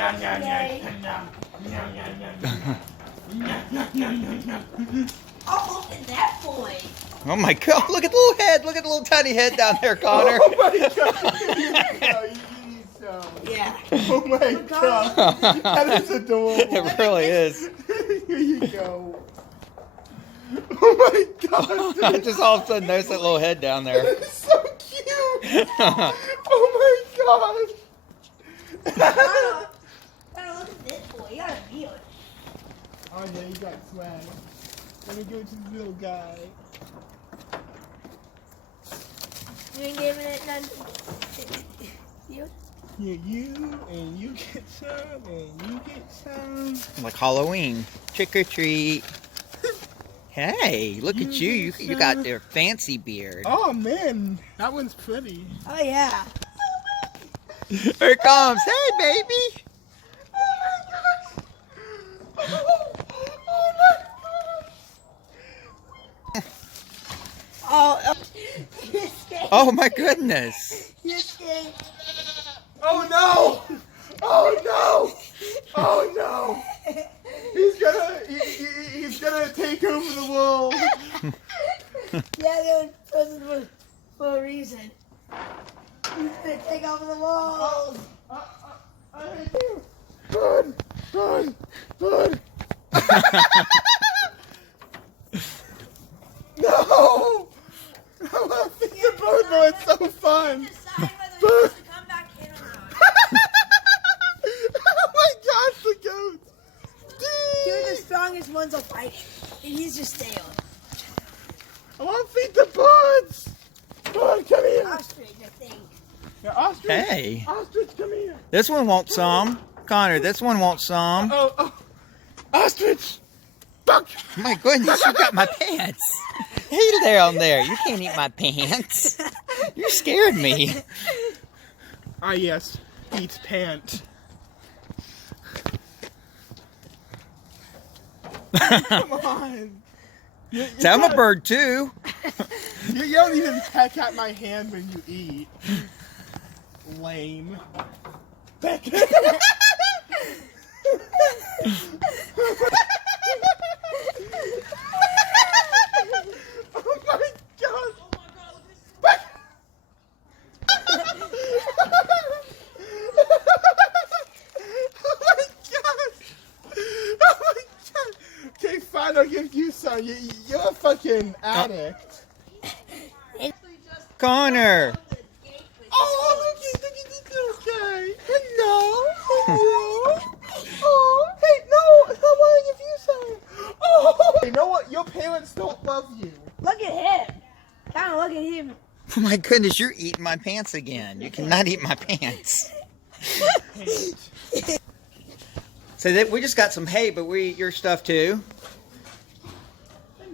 Oh, look at that boy. Oh my God, look at the little head. Look at the little tiny head down there, Connor. Oh my God. You need some. Yeah. Oh my God. That is adorable. It really is. Here you go. Oh my God. I just all of a sudden noticed that little head down there. That is so cute. Oh my God. Gotta look at this boy. You gotta feel it. Oh yeah, you got swag. Let me go to the little guy. You ain't giving it none. You? Yeah, you, and you get some, and you get some. Like Halloween. Trick or treat. Hey, look at you. You got your fancy beard. Oh man, that one's pretty. Oh, yeah. Here it comes. Hey, baby. Oh, you escaped. Oh my goodness. You escaped. Oh no! Oh no! Oh no! He's gonna take over the world. Yeah, they were chosen for a reason. He's gonna take over the world. I hate you. Good, good, good. No! I want to the bird, though. It's so fun. Decide whether he wants to come back in or not. Oh my gosh, the goat! Two of the strongest ones will fight, and he's just staying. I want to feed the birds. Bird, come here. Ostrich, I think. Yeah, ostrich. Hey. Ostrich, come here. This one wants some. Connor, this one wants some. Oh. Ostrich. Buck. My goodness, you got my pants. Hey down there. You can't eat my pants. You scared me. Ah, yes. Eats pant. Come on. So I'm a bird too. You don't even peck at my hand when you eat. Lame. Peck. Oh my God. Peck. Oh my God. Oh my God. Okay, fine, I'll give you some. You're a fucking addict. Connor. Oh, look at this little guy. Hello. Hello. Oh, hey, no, I want to give you some. Oh, you know what? Your parents don't love you. Look at him. Kind of look at him. Oh my goodness, you're eating my pants again. You cannot eat my pants. So that we just got some hay, but we eat your stuff too.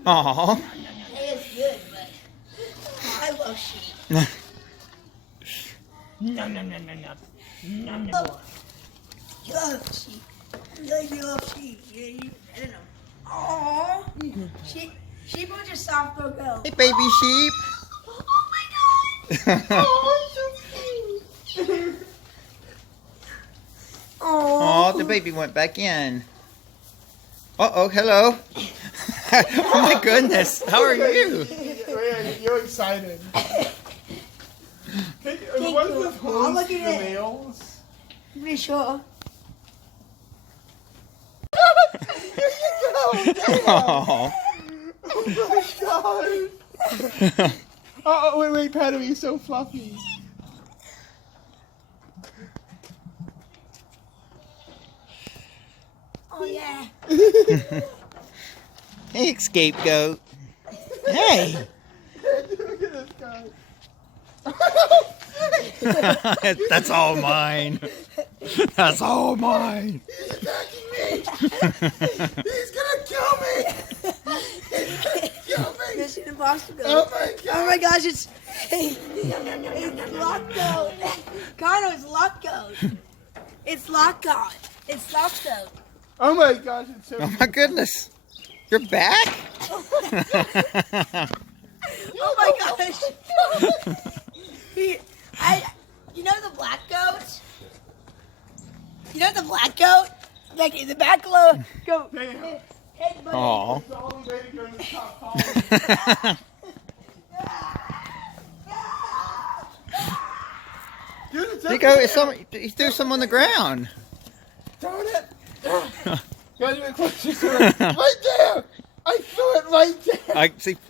Aw. Hay is good, but I love sheep. No, no, no, no, no. No, no. Oh, you love sheep. You love sheep. I don't know. Aww. Sheep are just soft or go. Hey, baby sheep. Oh my God. Oh, so cute. Oh, the baby went back in. Uh-oh, hello. Oh my goodness, how are you? You're excited. What is this I'll hose look for the at it. nails? I'm pretty sure. Here you go. Damn. Oh. Oh my God. Oh, wait, Patty, you're so fluffy. Oh yeah. Hey, scapegoat. Hey. Look at this guy. That's all mine. That's all mine. He's attacking me. He's gonna kill me. He's gonna kill me. Mission Impossible. Oh my God. Oh my gosh, it's Lockgoat. Connor, it's Lockgoat. It's Lockgoat. It's Lockgoat. Oh my gosh, it's so Oh my goodness. You're back? Oh my gosh. You know the black goat? You know the black goat? Like in the back goat. Damn. Head butt. Aw. It's the only way to go to the top column. Dude, it's He threw some on the ground. Darn it! Gotta get closer to it. Right there! I threw it right there!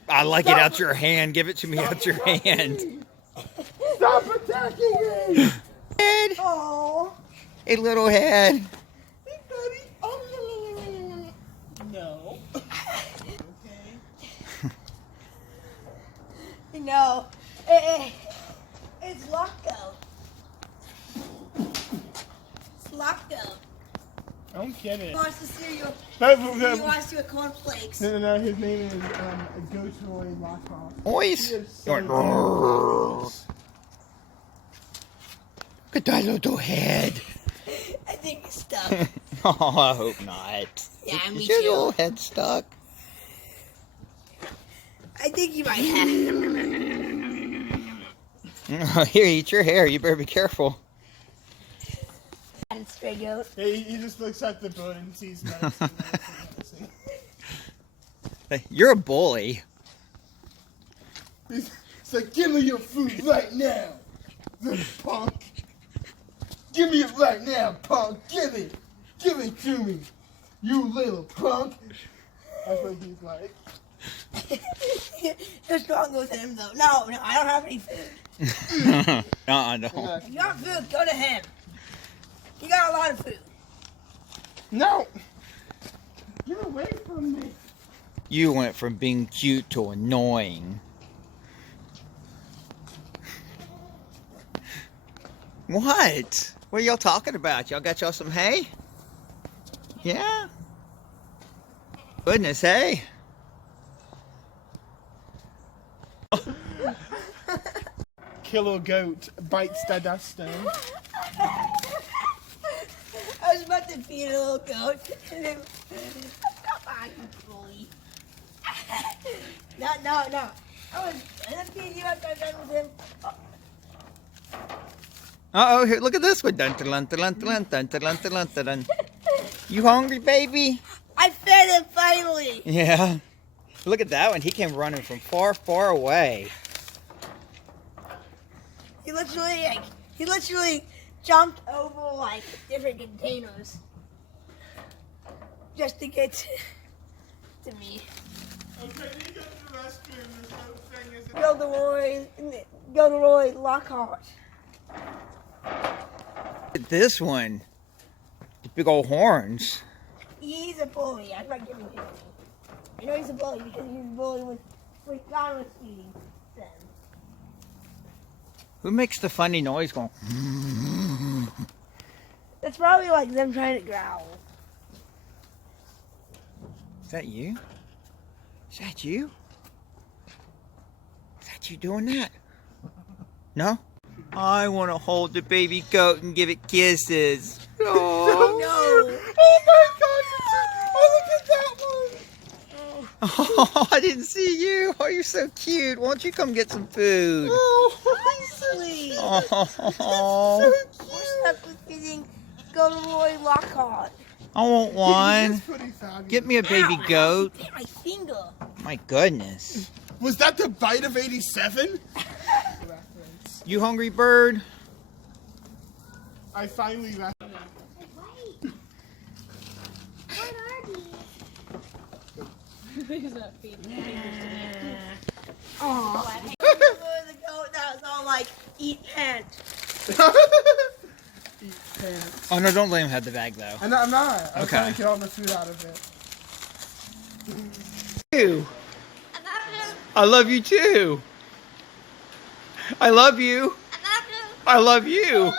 I like it out your hand. Give it to me out your hand. Stop attacking me! Head. Oh. A little head. Hey, buddy. Oh, no. Okay. You know, it's Loco. It's Loco. Don't get it. He wants to cereal. No, He wants to do a cornflakes. no, his name is Gotroy Lockhoff. Boys. He is so Look at that little head. I think he's stuck. Oh, I hope not. Yeah, me Is your too. little head stuck? I think he might have. Here, eat your hair. You better be careful. And stray goat. Yeah, he just looks at the boat and sees medicine. You're a bully. It's like, give me your food right now, little punk. Give me it right now, punk. Give it. Give it to me, you little punk. That's what he's like. You're stronger with him though. No, I don't have any food. No. If you want food, go to him. He got a lot of food. No. Get away from me. You went from being cute to annoying. What? What are y'all talking about? Y'all got y'all some hay? Yeah? Goodness, hey? Killer goat bites the duster. I was about to feed a little goat. And then, come on, you bully. No. I was gonna feed you after I'm done with him. Uh-oh, here, look at this one. Dun, dun, dun, dun, dun, dun, dun, dun, dun, dun. You hungry, baby? I fed him finally. Yeah. Look at that one. He came running from far, far away. He literally jumped over like different containers just to get to me. Okay, you go to the restroom. There's no thing, is it? Gilderoy Lockhart. Look at this one. The big old horns. He's a bully. I'm not giving him. I know he's a bully because he's a bully with Don was feeding them. Who makes the funny noise going? It's probably like them trying to growl. Is that you? Is that you? Is that you doing that? No? I want to hold the baby goat and give it kisses. Oh, No. Oh my gosh! Oh, look at that one! oh, I didn't see you. Oh, you're so cute. Why don't you come get some food? Oh, he's so Please. Oh, We're stuck with feeding Gilderoy Lockhart. I want one. He's pretty fabulous. Get me a baby Ow, goat. Hit my finger. My goodness. Was that the bite of '87? You hungry, bird? I finally left. What are these? Oh, the goat that was all like eat pants. Eat pants. Oh, no, don't let him have the bag, though. I'm not. I'm Okay. trying to get all the food out of it. You. I love you, too. I love you. I love you.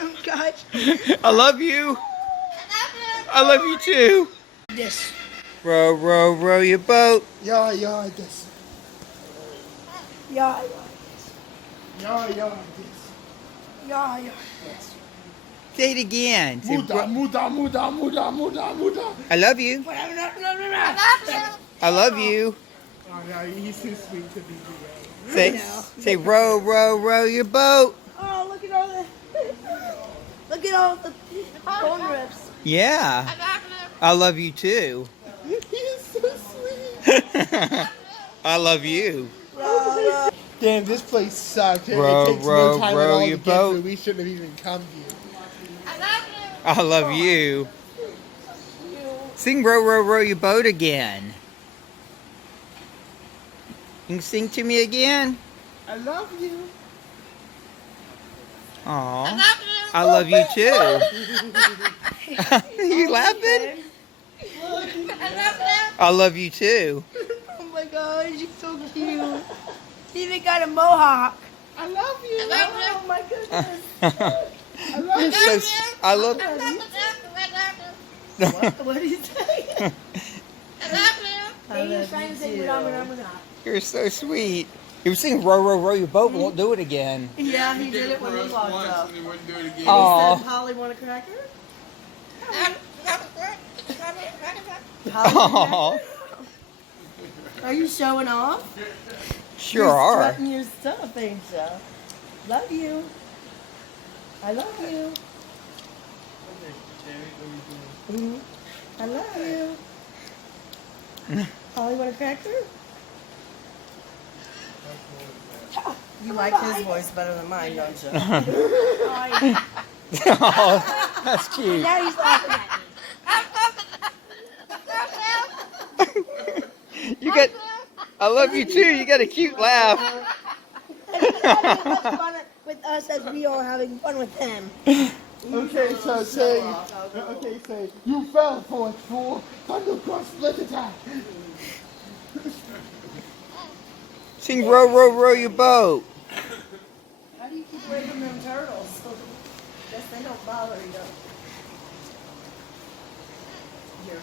Oh gosh. I love you. I love you, too. This. Row, row, row your boat. Yeah, I guess. Yeah. Yeah, I guess. This. Say it again. Say, Muda. I love you. I love you. Oh, yeah, he's too sweet to be Say row, row, row your boat. Oh, look at all the Bone rips. Yeah. I love you too. He is so sweet. I love you. Damn, this place sucks. Row, It takes row, no time row at all to your get boat. through. We shouldn't have even come here. I love you. Sing row, row, row your boat again. You can sing to me again? I love you. Aw. I love you too. You laughing? I love you too. Oh my gosh, you're so cute. He even got a mohawk. I love you. Oh my goodness. I love You're you. so, I love What did he say? He was trying to say "Madame." You're so sweet. He was singing row, row, row your boat, but won't do it again. Yeah, he did it when he walked up. He wouldn't do it again. Aw. He said, Holly, want a cracker? Aw. Are you showing off? Sure You're are. strutting your stuff, ain't ya? Love you. I love you. I love you. Holly, want a cracker? You like his voice better than mine, don't you? Oh, that's cute. Now he's laughing at me. You got, I love you too. You got a cute laugh. He's having as much fun with us as we are having fun with him. Okay, so say, you fell for it, fool. Thundercross split attack. Sing row, row, row your boat. How do you keep away from them turtles? Guess they don't bother you. You're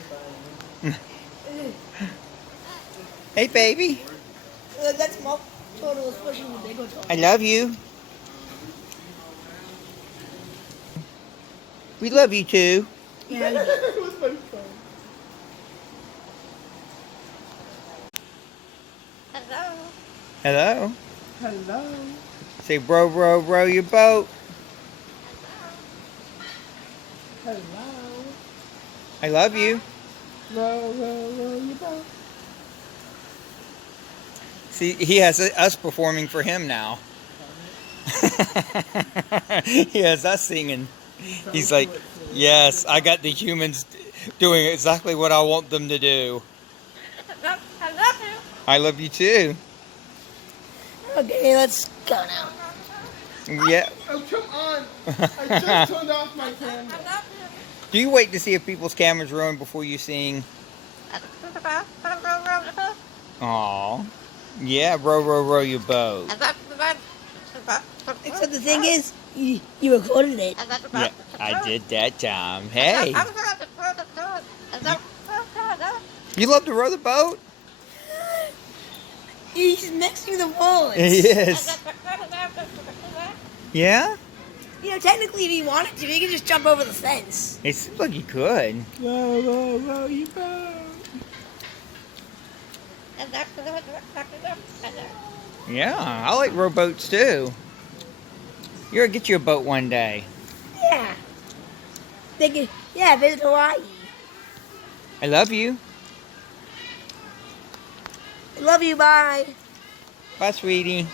funny. Hey, baby. That small turtle is pushing the big one. I love you. We love you too. Yeah, It was my fun. Hello. Hello. Say row, row, row your boat. Hello. I love you. Row, row, row your boat. See, he has us performing for him now. He has us singing. He's like, yes, I got the humans doing exactly what I want them to do. I love you too. Okay, let's go now. Yeah. Oh, come on. I just turned off my camera. Do you wait to see if people's cameras ruin before you sing? Aw. Yeah, row, row, row your boat. Except the thing is, you recorded it. Yeah, I did that time. Hey. You love to row the boat? He's mixing the words. He is. Yeah? You know, technically, if he wanted to, he could just jump over the fence. It seems like you could. Row, row, row your boat. Yeah, I like rowboats too. You're gonna get you a boat one day. Yeah. They could, yeah, visit Hawaii. I love you. Love you, bye. Bye, sweetie.